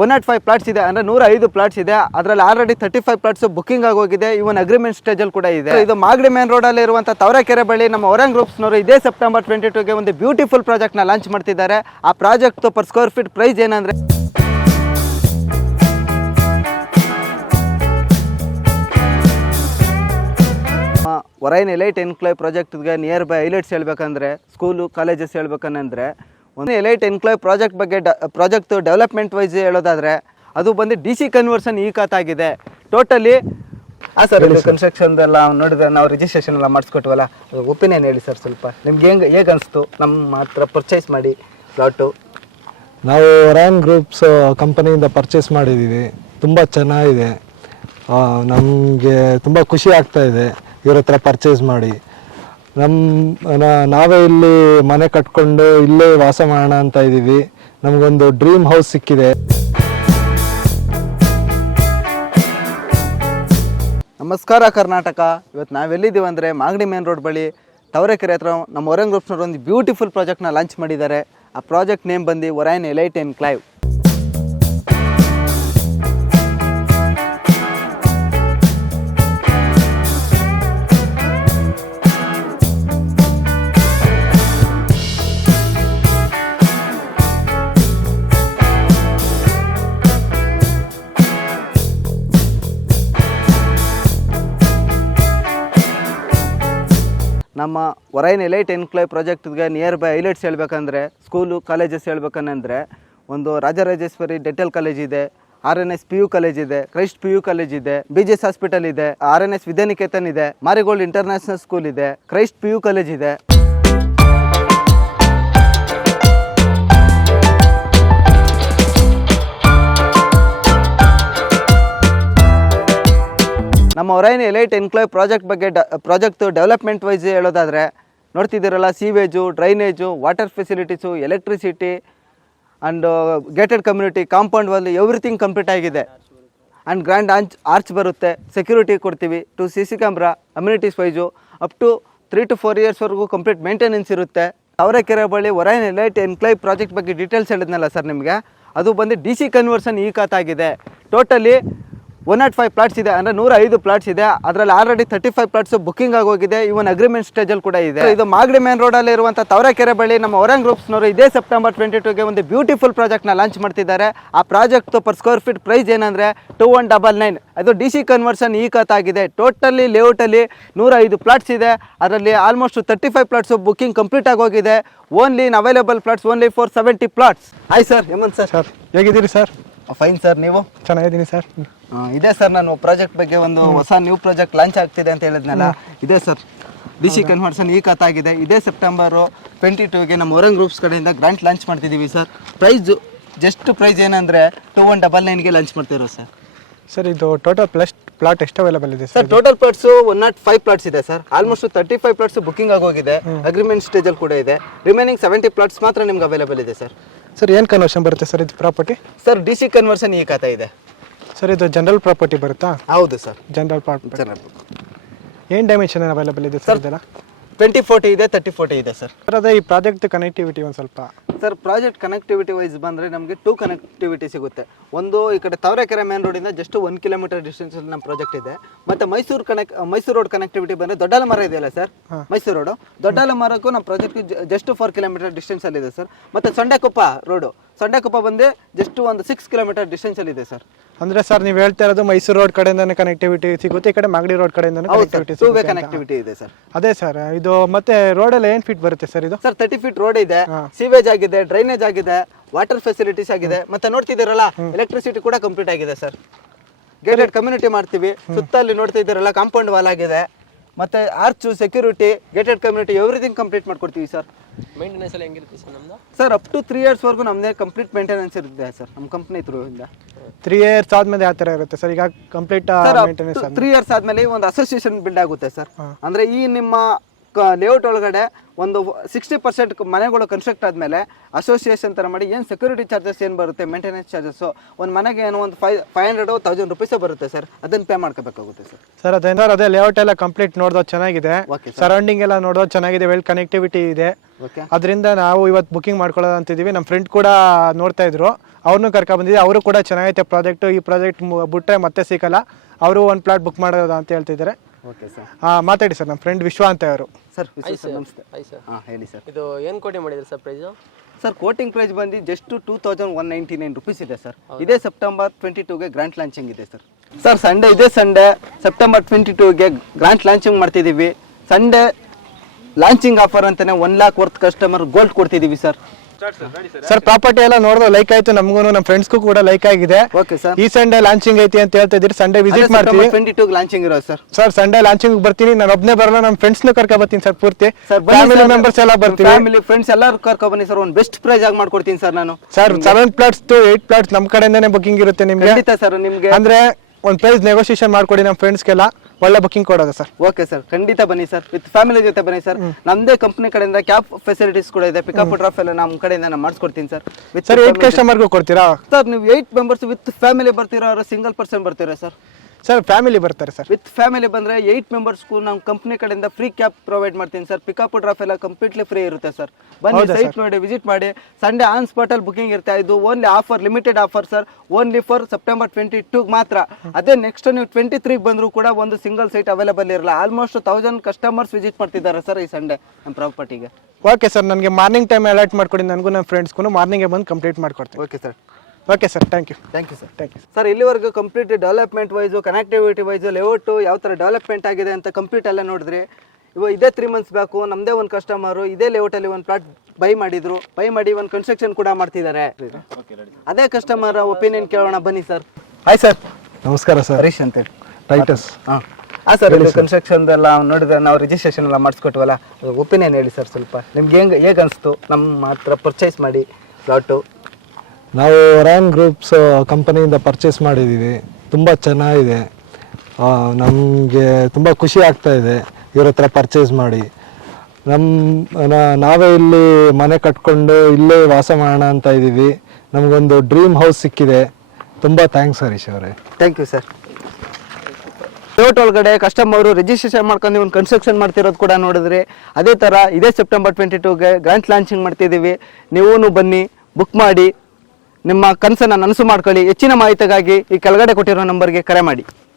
One not five plots ಇದೆ, ಅಂದರೆ ನೂರ ಐದು ಪ್ಲಾಟ್ಸ್ ಇದೆ. ಅದರಲ್ಲಿ already thirty five plots booking ಆಗೋಗಿದೆ ಇವನ್ ಅಗ್ರಿಮೆಂಟ್ ಸ್ಟೇಜಲ್ಲಿ ಕೂಡ ಇದೆ. ಇದು ಮಾಗಡಿ ಮೇನ್ ರೋಡಲ್ಲಿ ಇರುವಂಥ ತವರಕೆರೆ ಬಳಿ ನಮ್ಮ ಒರಂಗ್ ಗ್ರೂಪ್ಸ್ನವರು ಇದೇ ಸೆಪ್ಟೆಂಬರ್ ಟ್ವೆಂಟಿ ಟೂಗೆ ಒಂದು ಬ್ಯೂಟಿಫುಲ್ ಪ್ರಾಜೆಕ್ಟ್ನ ಲಾಂಚ್ ಮಾಡ್ತಿದ್ದಾರೆ. ಆ project per square feet price ಏನಂದರೆ ಹೊರೈನ್ ಎಲೈಟ್ ಎನ್ಕ್ಲೈವ್ ಪ್ರಾಜೆಕ್ಟ್ಗೆ ನಿಯರ್ ಬೈ ಹೈಲೈಟ್ಸ್ ಹೇಳ್ಬೇಕಂದ್ರೆ ಸ್ಕೂಲು ಕಾಲೇಜಸ್ ಹೇಳ್ಬೇಕಂದ್ರೆ ಒಂದು ಎಲೈಟ್ ಎನ್ಕ್ಲೇವ್ ಪ್ರಾಜೆಕ್ಟ್ ಬಗ್ಗೆ ಪ್ರಾಜೆಕ್ಟ್ ಡೆವಲಪ್ಮೆಂಟ್ ವೈಸ್ ಹೇಳೋದಾದ್ರೆ ಅದು ಬಂದು ಡಿ ಸಿ ಕನ್ವರ್ಷನ್ ಈ ಕಾತಾಗಿದೆ ಟೋಟಲಿ ಹಾಂ ಸರ್ ಇದು ಕನ್ಸ್ಟ್ರಕ್ಷನ್ ಎಲ್ಲ ನೋಡಿದ್ರೆ ನಾವು ರಿಜಿಸ್ಟ್ರೇಷನ್ ಎಲ್ಲ ಮಾಡಿಸ್ಕೊಟ್ವಲ್ಲ ಅದು ಒಪಿನಿಯನ್ ಹೇಳಿ ಸರ್ ಸ್ವಲ್ಪ. ನಿಮ್ಗೆ ಹೆಂಗೆ ಹೇಗೆ ಅನಿಸ್ತು? ನಮ್ಮ ಮಾತ್ರ ಪರ್ಚೇಸ್ ಮಾಡಿ ಪ್ಲಾಟು ನಾವು ರಾಯನ್ ಗ್ರೂಪ್ಸ್ ಕಂಪನಿಯಿಂದ ಪರ್ಚೇಸ್ ಮಾಡಿದ್ದೀವಿ ತುಂಬ ಚೆನ್ನಾಗಿದೆ. ನಮಗೆ ತುಂಬ ಖುಷಿ ಆಗ್ತಾ ಇದೆ. ಇವ್ರ ಹತ್ರ ಪರ್ಚೇಸ್ ಮಾಡಿ. ನಮ್ಮ ನಾವೇ ಇಲ್ಲಿ ಮನೆ ಕಟ್ಕೊಂಡು ಇಲ್ಲೇ ವಾಸ ಮಾಡೋಣ ಅಂತ ಇದ್ದೀವಿ. ನಮಗೊಂದು ಡ್ರೀಮ್ ಹೌಸ್ ಸಿಕ್ಕಿದೆ. ನಮಸ್ಕಾರ ಕರ್ನಾಟಕ. ಇವತ್ತು ನಾವೆಲ್ಲಿದ್ದೀವಿ ಅಂದರೆ ಮಾಗಡಿ ಮೇನ್ ರೋಡ್ ಬಳಿ ತವರೆಕೆರೆ ಹತ್ರ ನಮ್ಮ ಒರಂಗ್ ಗ್ರೂಪ್ಸ್ನವ್ರು ಒಂದು ಬ್ಯೂಟಿಫುಲ್ ಪ್ರಾಜೆಕ್ಟ್ನ ಲಾಂಚ್ ಮಾಡಿದ್ದಾರೆ. ಆ ಪ್ರಾಜೆಕ್ಟ್ ನೇಮ್ ಬಂದು ಒರೈನ್ ಎಲೈಟ್ ಎನ್ ಕ್ಲೈವ್ ನಮ್ಮ ವರೈನ್ ಎಲೈಟ್ ಎನ್ಕ್ಲೈವ್ ಪ್ರಾಜೆಕ್ಟ್ಗೆ ನಿಯರ್ ಬೈ ಹೈಲೈಟ್ಸ್ ಹೇಳ್ಬೇಕಂದ್ರೆ ಸ್ಕೂಲು ಕಾಲೇಜಸ್ ಹೇಳ್ಬೇಕಂದ್ರೆ, ಒಂದು ರಾಜರಾಜೇಶ್ವರಿ ಡೆಂಟಲ್ ಕಾಲೇಜ್ ಇದೆ R N S P U college ಇದೆ ಕ್ರೈಸ್ಟ್ ಪಿ ಯು ಕಾಲೇಜ್ ಇದೆ ಬಿ ಜಿ ಎಸ್ ಹಾಸ್ಪಿಟಲ್ ಇದೆ ಆರ್ ಎನ್ ಎಸ್ ವಿದ್ಯಾನಿಕೇತನ್ ಇದೆ ಮಾರಿಗೋಲ್ಡ್ ಇಂಟರ್ನ್ಯಾಷನಲ್ ಸ್ಕೂಲ್ ಇದೆ ಕ್ರೈಸ್ಟ್ ಪಿ ಯು ಕಾಲೇಜ್ ಇದೆ. ನಮ್ಮ ಹೊರೈನ್ ಎಲೈಟ್ ಎನ್ಕ್ಲೋಯ್ ಪ್ರಾಜೆಕ್ಟ್ ಬಗ್ಗೆ ಡ ಪ್ರಾಜೆಕ್ಟ್ ಡೆವಲಪ್ಮೆಂಟ್ ವೈಸ್ ಹೇಳೋದಾದರೆ, ನೋಡ್ತಿದ್ದೀರಲ್ಲ sewage drainage water facilities electricity and gated community compound wall everything complete ಆಗಿದೆ. And grand ಆಂಚ್ ಆರ್ಚ್ ಬರುತ್ತೆ. ಸೆಕ್ಯೂರಿಟಿ ಕೊಡ್ತೀವಿ. To C C camera amenities wise up to three to four ಇಯರ್ಸ್ವರೆಗೂ complete maintenance ಇರುತ್ತೆ. ಅವರೆಕೆರೆ ಬಳಿ ಒರೈನ್ elite enclave project ಬಗ್ಗೆ details ಹೇಳಿದ್ನಲ್ಲ sir ನಿಮಗೆ? ಅದು ಬಂದು ಡಿ ಸಿ ಕನ್ವರ್ಷನ್ ಈ ಕಾತಾಗಿದೆ totally one not five plots ಇದೆ ಅಂದರೆ ನೂರ ಐದು ಪ್ಲಾಟ್ಸ್ ಇದೆ. ಅದರಲ್ಲಿ already thirty five plots booking ಆಗೋಗಿದೆ ಇವನ್ ಅಗ್ರಿಮೆಂಟ್ ಸ್ಟೇಜಲ್ಲಿ ಕೂಡ ಇದೆ. ಇದು ಮಾಗಡಿ ಮೇನ್ ರೋಡಲ್ಲಿ ಇರುವಂಥ ತವರಕೆರೆ ಬಳಿ ನಮ್ಮ ಒರಂಗ್ ಗ್ರೂಪ್ಸ್ನವರು ಇದೇ ಸೆಪ್ಟೆಂಬರ್ ಟ್ವೆಂಟಿ ಟೂಗೆ ಒಂದು ಬ್ಯೂಟಿಫುಲ್ ಪ್ರಾಜೆಕ್ಟ್ನ ಲಾಂಚ್ ಮಾಡ್ತಿದ್ದಾರೆ. ಆ project per square feet price ಏನಂದರೆ ಟೂ ಒನ್ ಡಬಲ್ ನೈನ್ ಅದು ಡಿ ಸಿ ಕನ್ವರ್ಷನ್ ಈ ಆಗಿದೆ. ಟೋಟಲಿ ಲೇಔಟಲ್ಲಿ ನೂರ ಐದು ಪ್ಲಾಟ್ಸ್ ಇದೆ. ಅದರಲ್ಲಿ almost thirty five plots booking complete ಆಗೋಗಿದೆ only in available plots only for seventy plots ಆಯ್ತು ಸರ್ ಹೇಮಂತ್ ಸರ್ ಸರ್ ಹೇಗಿದ್ದೀರಿ ಸರ್ ಫೈನ್ ಸರ್ ನೀವು? ಚೆನ್ನಾಗಿದ್ದೀನಿ ಸರ್ ಇದೇ ಸರ್ ನಾನು ಪ್ರಾಜೆಕ್ಟ್ ಬಗ್ಗೆ ಒಂದು ಹೊಸ ನ್ಯೂ ಪ್ರಾಜೆಕ್ಟ್ ಲಾಂಚ್ ಆಗ್ತಿದೆ ಅಂತ ಹೇಳಿದ್ನಲ್ಲ. ಇದೆ ಸರ್ ಡಿ ಸಿ ಕನ್ವರ್ಷನ್ ಈ ಆಗಿದೆ. ಇದೇ ಸೆಪ್ಟೆಂಬರು ಟ್ವೆಂಟಿ ಟೂಗೆ ನಮ್ಮ ಒರಂಗ್ ಗ್ರೂಪ್ಸ್ ಕಡೆಯಿಂದ ಗ್ರಾಂಟ್ ಲಾಂಚ್ ಮಾಡ್ತಿದ್ದೀವಿ ಸರ್ ಪ್ರೈಸ್ ಜಸ್ಟ್ ಪ್ರೈಸ್ ಏನಂದರೆ ಟೂ ಒನ್ ಡಬಲ್ ನೈನ್ಗೆ ಲಾಂಚ್ ಮಾಡ್ತಿರೋ ಸರ್ ಸರ್ ಇದು ಟೋಟಲ್ ಪ್ಲಸ್ ಪ್ಲಾಟ್ ಎಷ್ಟು ಅವೈಲೇಬಲ್ ಇದೆ sir total plots one not five plots ಇದೆ sir almost thirty five plots booking ಆಗೋಗಿದೆ ಅಗ್ರಿಮೆಂಟ್ ಸ್ಟೇಜಲ್ಲಿ ಕೂಡ ಇದೆ. ರಿಮೈನಿಂಗ್ ಸೆವೆಂಟಿ ಪ್ಲಾಟ್ಸ್ ಮಾತ್ರ ನಿಮ್ಗೆ ಅವೈಲೇಬಲ್ ಇದೆ ಸರ್ ಸರ್ ಏನು ಕನ್ವರ್ಷನ್ ಬರುತ್ತೆ ಸರ್ ಇದು property sir D C conversion ಈ ಖಾತಾ ಇದೆ. ಸರ್ ಇದು ಜನರಲ್ ಪ್ರಾಪರ್ಟಿ ಬರುತ್ತಾ? ಹೌದು ಸರ್. ಜನರಲ್ ಪ್ರಾಪರ್ಟಿ ಚೆನ್ನಾಗಿ ಏನು ಡೈಮೆನ್ಷನ್ ಅವೈಲೇಬಲ್ ಇದೆ ಸರ್ ಇದೆಲ್ಲ? ಟ್ವೆಂಟಿ ಫೋರ್ಟಿ ಇದೆ ತರ್ಟಿ ಫೋರ್ಟಿ ಇದೆ ಸರ್ ಸರ್ ಅದೇ ಈ ಪ್ರಾಜೆಕ್ಟ್ ಕನೆಕ್ಟಿವಿಟಿ ಒಂದು ಸ್ವಲ್ಪ. ಸರ್ ಪ್ರಾಜೆಕ್ಟ್ ಕನೆಕ್ಟಿವಿಟಿ ವೈಸ್ ಬಂದರೆ ನಮಗೆ ಟೂ ಕನೆಕ್ಟಿವಿಟಿ ಸಿಗುತ್ತೆ. ಒಂದು ಈ ಕಡೆ ತಾವರೆಕೆರೆ ಮೇನ್ ರೋಡಿಂದ ಜಸ್ಟ್ ಒನ್ ಕಿಲೋಮೀಟರ್ ಡಿಸ್ಟೆನ್ಸಲ್ಲಿ ನಮ್ಮ ಪ್ರಾಜೆಕ್ಟ್ ಇದೆ. ಮತ್ತು Mysuru connect Mysuru road connectivity ಬಂದರೆ ದೊಡ್ಡಲ ಮರ ಇದೆಯಲ್ಲ ಸರ್ ಮೈಸೂರು ರೋಡು ದೊಡ್ಡಲ ಮರಕ್ಕೂ ನಮ್ಮ ಪ್ರಾಜೆಕ್ಟ್ ಜಸ್ಟ್ ಫೋರ್ ಕಿಲೋಮೀಟರ್ ಡಿಸ್ಟೆನ್ಸಲ್ಲಿದೆ ಸರ್ ಮತ್ತು ಸೊಂಡೆಕೊಪ್ಪ ರೋಡು ಸೊಂಡೆಕೊಪ್ಪ ಬಂದು ಜಸ್ಟ್ ಒಂದು ಸಿಕ್ಸ್ ಕಿಲೋಮೀಟರ್ ಡಿಸ್ಟೆನ್ಸಲ್ಲಿ ಇದೆ ಸರ್. ಅಂದ್ರೆ ಸರ್ ನೀವು ಹೇಳ್ತಾ ಇರೋದು ಮೈಸೂರು ರೋಡ್ ಕಡೆಯಿಂದನೇ ಕನೆಕ್ಟಿವಿಟಿ ಸಿಗುತ್ತೆ ಈ ಕಡೆ ಮಾಗಡಿ ರೋಡ್ ಕಡೆಯಿಂದ ಕನೆಕ್ಟಿವಿಟಿ ಟೂ ವೇ ಸಿಗುತ್ತೆ ಅಂತ. ಕನೆಕ್ಟಿವಿಟಿ ಇದೆ ಸರ್. ಅದೇ ಸರ್ ಇದು ಮತ್ತೆ ರೋಡ್ ಅಲ್ಲಿ ಏನ್ ಫೀಟ್ ಬರುತ್ತೆ ಸರ್ ಇದು? ಸರ್ ತರ್ಟಿ ಫೀಟ್ ರೋಡ್ ಇದೆ ಸೀವೇಜ್ ಆಗಿದೆ ಡ್ರೈನೇಜ್ ಆಗಿದೆ ವಾಟರ್ ಫೆಸಿಲಿಟೀಸ್ ಆಗಿದೆ ಮತ್ತೆ ನೋಡ್ತಿದ್ದೀರಲ್ಲ ಎಲೆಕ್ಟ್ರಿಸಿಟಿ ಕೂಡ ಕಂಪ್ಲೀಟ್ ಆಗಿದೆ ಸರ್. ಗೇಟೆಡ್ ಕಮ್ಯುನಿಟಿ ಮಾಡ್ತೀವಿ ಸುತ್ತಲ್ಲಿ ನೋಡ್ತಿದ್ದೀರಲ್ಲ ಕಾಂಪೌಂಡ್ ವಾಲ್ ಆಗಿದೆ ಮತ್ತೆ arch security gated community everything complete ಮಾಡ್ಕೊಡ್ತೀವಿ ಸರ್. ಮೇಂಟೆನೆನ್ಸ್ ಎಲ್ಲ ಹೆಂಗಿರುತ್ತೆ ಸರ್ ನಮ್ದು? ಸರ್ ಅಪ್ ಟು ತ್ರೀ ಇಯರ್ಸ್ವರೆಗೂ ನಮ್ದೇ ಕಂಪ್ಲೀಟ್ ಮೇಂಟೆನೆನ್ಸ್ ಇರುತ್ತೆ ಸರ್ ನಮ್ಮ ಕಂಪ್ನಿ ತ್ರೂ ಇಂದ. ತ್ರೀ ಇಯರ್ಸ್ ಆದ್ಮೇಲೆ ಯಾವ ಥರ ಇರುತ್ತೆ ಸರ್? ಈಗ complete sir maintenance three years ಆದ್ಮೇಲೆ. ಒಂದು ಅಸೋಸಿಯೇಷನ್ ಬಿಲ್ಡ್ ಆಗುತ್ತೆ ಸರ್. ಅಂದ್ರೆ ಈ ನಿಮ್ಮ ಲೇಔಟ್ ಒಳಗಡೆ ಒಂದು ಸಿಕ್ಸ್ಟಿ ಪರ್ಸೆಂಟ್ ಮನೆಗಳು ಕನ್ಸ್ಟ್ರಕ್ಟ್ ಆದಮೇಲೆ ಅಸೋಸಿಯೇಷನ್ ಥರ ಮಾಡಿ ಏನು ಸೆಕ್ಯೂರಿಟಿ ಚಾರ್ಜಸ್ ಏನು ಬರುತ್ತೆ ಮೇಂಟೆನೆನ್ಸ್ ಚಾರ್ಜಸ್ಸು ಒಂದು ಮನೆಗೆ ಏನೋ ಒಂದು ಫೈ ಫೈವ್ ಹಂಡ್ರೆಡು ತೌಸಂಡ್ ರುಪೀಸೇ ಬರುತ್ತೆ ಸರ್ ಅದನ್ನು ಪೇ ಮಾಡ್ಕೋಬೇಕಾಗುತ್ತೆ ಸರ್ ಸರ್ ಅದೇ ಸರ್ ಅದೇ ಲೇಔಟ್ ಎಲ್ಲ ಕಂಪ್ಲೀಟ್ ನೋಡೋದು ಚೆನ್ನಾಗಿದೆ. ಓಕೆ ಸರೌಂಡಿಂಗ್ ಎಲ್ಲ ನೋಡೋದು ಚೆನ್ನಾಗಿದೆ ವೆಲ್ ಕನೆಕ್ಟಿವಿಟಿ ಇದೆ. ಓಕೆ ಅದರಿಂದ ನಾವು ಇವತ್ತು ಬುಕಿಂಗ್ ಮಾಡ್ಕೊಳ್ಳೋದು ಅಂತಿದ್ದೀವಿ ನಮ್ಮ ಫ್ರೆಂಡ್ ಕೂಡ ನೋಡ್ತಾ ಇದ್ರು. ಅವ್ರನ್ನೂ ಕರ್ಕೊ ಬಂದಿದ್ದೀವಿ ಅವರು ಕೂಡ ಚೆನ್ನಾಗೈತೆ ಪ್ರಾಜೆಕ್ಟು ಈ ಪ್ರಾಜೆಕ್ಟ್ ಬಿಟ್ಟರೆ ಮತ್ತೆ ಸಿಗಲ್ಲ. ಅವರು ಒಂದು ಪ್ಲಾಟ್ ಬುಕ್ ಮಾಡೋದು ಅಂತ ಹೇಳ್ತಿದ್ದಾರೆ. ಓಕೆ ಸರ್ ಹಾಂ ಮಾತಾಡಿ ಸರ್ ನಮ್ಮ ಫ್ರೆಂಡ್ ವಿಶ್ವ ಅಂತ ಅವರು. ಸರ್ ವಿಶ್ವ ಸರ್ ನಮಸ್ತೆ. ಸರ್ ಹಾಂ ಹೇಳಿ ಸರ್ ಇದು ಏನು ಕೋಟಿಂಗ್ ಮಾಡಿದ್ರಿ sir price sir quoting price ಬಂದು just two thousand one ninety nine rupees ಇದೆ ಸರ್ ಇದೇ ಸೆಪ್ಟೆಂಬರ್ ಟ್ವೆಂಟಿ ಟೂಗೆ ಗ್ರ್ಯಾಂಡ್ ಲಾಂಚಿಂಗ್ ಇದೆ ಸರ್ ಸರ್ ಸಂಡೇ ಇದೇ ಸಂಡೇ ಸೆಪ್ಟೆಂಬರ್ ಟ್ವೆಂಟಿ ಟೂಗೆ ಗ್ರ್ಯಾಂಡ್ ಲಾಂಚಿಂಗ್ ಮಾಡ್ತಿದ್ದೀವಿ. ಸಂಡೇ ಲಾಂಚಿಂಗ್ ಆಫರ್ ಅಂತಲೇ one lakh worth customer gold ಕೊಡ್ತಿದ್ದೀವಿ sir sir property ಎಲ್ಲ ನೋಡಿದ್ರೆ ಲೈಕ್ ಆಯ್ತು ನಮಗೂ ನಮ್ಮ ಫ್ರೆಂಡ್ಸ್ಗೂ ಕೂಡ ಲೈಕ್ ಆಗಿದೆ. ಓಕೆ ಸರ್ ಈ ಸಂಡೇ ಲಾಂಚಿಂಗ್ ಐತಿ ಅಂತ ಹೇಳ್ತಾ ಇದ್ದೀರಿ ಸಂಡೇ ವಿಸಿಟ್ ಮಾಡ್ತೀವಿ. ಟ್ವೆಂಟಿ ಟೂಗೆ ಲಾಂಚಿಂಗ್ ಇರೋ ಸರ್ ಸರ್ ಸಂಡೇ ಲಾಂಚಿಂಗ್ ಬರ್ತೀನಿ ನಾನು ಒಬ್ಬನೇ ಬರಲ್ಲ ನಮ್ಮ ನ ಕರ್ಕೊ ಬರ್ತೀನಿ ಸರ್ ಪೂರ್ತಿ. ಫ್ಯಾಮಿಲಿ ಮೆಂಬರ್ಸ್ ಎಲ್ಲ ಬರ್ತೀವಿ. ಫ್ಯಾಮಿಲಿ ಫ್ರೆಂಡ್ಸ್ ಎಲ್ಲರೂ ಕರ್ಕೊ ಬನ್ನಿ ಸರ್ ಒಂದು ಬೆಸ್ಟ್ ಪ್ರೈಸ್ ಆಗಿ ಮಾಡ್ಕೊಡ್ತೀನಿ ಸರ್ ನಾನು. Sir seven plots to eight plots ನಮ್ಮ ಕಡೆಯಿಂದನೇ ಬುಕಿಂಗ್ ಇರುತ್ತೆ ನಿಮ್ಗೆ. ಖಂಡಿತ ಸರ್ ನಿಮ್ಗೆ ಅಂದ್ರೆ ಒಂದು ಪ್ರೈಸ್ ನೆಗೋಸಿಯೇಷನ್ ಮಾಡ್ಕೊಡಿ ನಮ್ಮ ಫ್ರೆಂಡ್ಸ್ಗೆಲ್ಲ ಒಳ್ಳೆ ಬುಕಿಂಗ್ ಕೊಡೋದು ಸರ್ ಓಕೆ ಸರ್ ಖಂಡಿತ ಬನ್ನಿ ಸರ್ ವಿತ್ ಫ್ಯಾಮಿಲಿ ಜೊತೆ ಬನ್ನಿ ಸರ್ ನಮ್ದೇ ಕಂಪ್ನಿ ಕಡೆಯಿಂದ ಕ್ಯಾಬ್ ಫೆಸಿಲಿಟೀಸ್ ಕೂಡ ಇದೆ. ಪಿಕಪ್ ಡ್ರಾಪ್ ಎಲ್ಲ ನಮ್ಮ ಕಡೆಯಿಂದ ನಾನು ಮಾಡಿಸ್ಕೊಡ್ತೀನಿ ಸರ್ ವಿತ್ ಸರ್ ಏಟ್ ಕಸ್ಟಮರ್ಗೂ ಕೊಡ್ತೀರಾ? ಸರ್ ನೀವು ಏಯ್ಟ್ ಮೆಂಬರ್ಸ್ ವಿತ್ ಫ್ಯಾಮಿಲಿ ಬರ್ತೀರೋ ಸಿಂಗಲ್ ಪರ್ಸನ್ ಬರ್ತೀರಾ ಸರ್ ಸರ್ ಫ್ಯಾಮಿಲಿ ಬರ್ತಾರೆ ಸರ್ ವಿತ್ ಫ್ಯಾಮಿಲಿ ಬಂದರೆ ಏಯ್ಟ್ ಮೆಂಬರ್ಸ್ಗೂ ನಾವು ಕಂಪ್ನಿ ಕಡೆಯಿಂದ ಫ್ರೀ ಕ್ಯಾಬ್ ಪ್ರೊವೈಡ್ ಮಾಡ್ತೀನಿ ಸರ್ ಪಿಕಪ್ ಡ್ರಾಪ್ ಎಲ್ಲ ಕಂಪ್ಲೀಟ್ಲಿ ಫ್ರೀ ಇರುತ್ತೆ ಸರ್ ಬನ್ನಿ ಸೈಟ್ ನೋಡಿ ವಿಸಿಟ್ ಮಾಡಿ. ಸಂಡೇ ಆನ್ ಸ್ಪಾಟಲ್ಲಿ ಬುಕಿಂಗ್ ಇರ್ತಾ ಇದು only offer limited offer sir only for September twenty ಟೂಗೆ ಮಾತ್ರ. ಅದೇ ನೆಕ್ಸ್ಟ್ ನೀವು ಟ್ವೆಂಟಿ ತ್ರೀಗೆ ಬಂದರೂ ಕೂಡ ಒಂದು ಸಿಂಗಲ್ ಸೈಟ್ ಅವೈಲೇಬಲ್ ಇರಲ್ಲ. ಆಲ್ಮೋಸ್ಟ್ ತೌಸಂಡ್ ಕಸ್ಟಮರ್ಸ್ ವಿಸಿಟ್ ಮಾಡ್ತಿದ್ದಾರೆ ಸರ್ ಈ ಸಂಡೇ ನಮ್ಮ ಪ್ರಾಪರ್ಟಿಗೆ ಓಕೆ ಸರ್ ನನಗೆ ಮಾರ್ನಿಂಗ್ ಟೈಮ್ ಅಲರ್ಟ್ ಮಾಡ್ಕೊಡಿ. ನನಗೂ ನಮ್ಮ ಫ್ರೆಂಡ್ಸ್ಗೂ ಮಾರ್ನಿಂಗೇ ಬಂದು ಕಂಪ್ಲೀಟ್ ಮಾಡ್ಕೊಡ್ತೀನಿ. Okay sir okay sir thank you thank you sir thank you sir ಇಲ್ಲಿವರೆಗೂ complete development wise connectivity wise layout ಯಾವ ಥರ ಡೆವಲಪ್ಮೆಂಟ್ ಆಗಿದೆ ಅಂತ ಕಂಪ್ಲೀಟ್ ಎಲ್ಲ ನೋಡಿದ್ರಿ ಇವಾಗ ಇದೇ ತ್ರೀ ಮಂತ್ಸ್ ಬ್ಯಾಕು ನಮ್ಮದೇ ಒಂದು ಕಸ್ಟಮರು ಇದೇ ಲೇಔಟಲ್ಲಿ ಒಂದು ಪ್ಲಾಟ್ ಬೈ ಮಾಡಿದ್ರು. ಬೈ ಮಾಡಿ ಒಂದು ಕನ್ಸ್ಟ್ರಕ್ಷನ್ ಕೂಡ ಮಾಡ್ತಿದ್ದಾರೆ. ಅದೇ ಕಸ್ಟಮರ್ ಒಪಿನಿಯನ್ ಕೇಳೋಣ ಬನ್ನಿ ಸರ್ ಹಾಯ್ ಸರ್ ನಮಸ್ಕಾರ ಸರ್ ಹರೀಶ್ ಅಂತ ಟೈಟಸ್ ಹಾಂ. ಹಾಂ ಸರ್ ಇಲ್ಲಿ ಕನ್ಸ್ಟ್ರಕ್ಷನ್ ಎಲ್ಲ ನೋಡಿದ್ರೆ ನಾವು ರಿಜಿಸ್ಟ್ರೇಷನ್ ಎಲ್ಲ ಮಾಡಿಸ್ಕೊಟ್ವಲ್ಲ ಒಪಿನಿಯನ್ ಹೇಳಿ ಸರ್ ಸ್ವಲ್ಪ. ನಿಮ್ಗೆ ಹೆಂಗೆ ಹೇಗೆ ಅನಿಸ್ತು? ನಮ್ಮ ಹತ್ರ ಪರ್ಚೇಸ್ ಮಾಡಿ ಪ್ಲಾಟು ನಾವು ರ್ಯಾಂಗ್ ಗ್ರೂಪ್ಸ್ ಕಂಪನಿಯಿಂದ ಪರ್ಚೇಸ್ ಮಾಡಿದ್ದೀವಿ ತುಂಬ ಚೆನ್ನಾಗಿದೆ. ನಮಗೆ ತುಂಬ ಖುಷಿ ಆಗ್ತಾ ಇದೆ ಇವ್ರ ಹತ್ರ ಪರ್ಚೇಸ್ ಮಾಡಿ. ನಮ್ಮ ನಾವೇ ಇಲ್ಲಿ ಮನೆ ಕಟ್ಕೊಂಡು ಇಲ್ಲೇ ವಾಸ ಮಾಡೋಣ ಅಂತ ಇದ್ದೀವಿ ನಮಗೊಂದು ಡ್ರೀಮ್ ಹೌಸ್ ಸಿಕ್ಕಿದೆ. ತುಂಬ ಥ್ಯಾಂಕ್ಸ್ ಹರೀಶ್ ಅವರೇ. ಥ್ಯಾಂಕ್ ಯು ಸರ್ ಲೇಔಟ್ ಒಳಗಡೆ ಕಸ್ಟಮರು ರಿಜಿಸ್ಟ್ರೇಷನ್ ಮಾಡ್ಕೊಂಡು ಒಂದು ಕನ್ಸ್ಟ್ರಕ್ಷನ್ ಮಾಡ್ತಿರೋದು ಕೂಡ ನೋಡಿದ್ರಿ. ಅದೇ ಥರ ಇದೇ ಸೆಪ್ಟೆಂಬರ್ ಟ್ವೆಂಟಿ ಟೂಗೆ ಗ್ರ್ಯಾಂಡ್ ಲಾಂಚಿಂಗ್ ಮಾಡ್ತಿದ್ದೀವಿ ನೀವೂ ಬನ್ನಿ ಬುಕ್ ಮಾಡಿ. ನಿಮ್ಮ ಕನಸನ್ನು ನನಸು ಮಾಡ್ಕೊಳ್ಳಿ. ಹೆಚ್ಚಿನ ಮಾಹಿತಿಗಾಗಿ ಈ ಕೆಳಗಡೆ ಕೊಟ್ಟಿರೋ ನಂಬರ್ಗೆ ಕರೆ ಮಾಡಿ.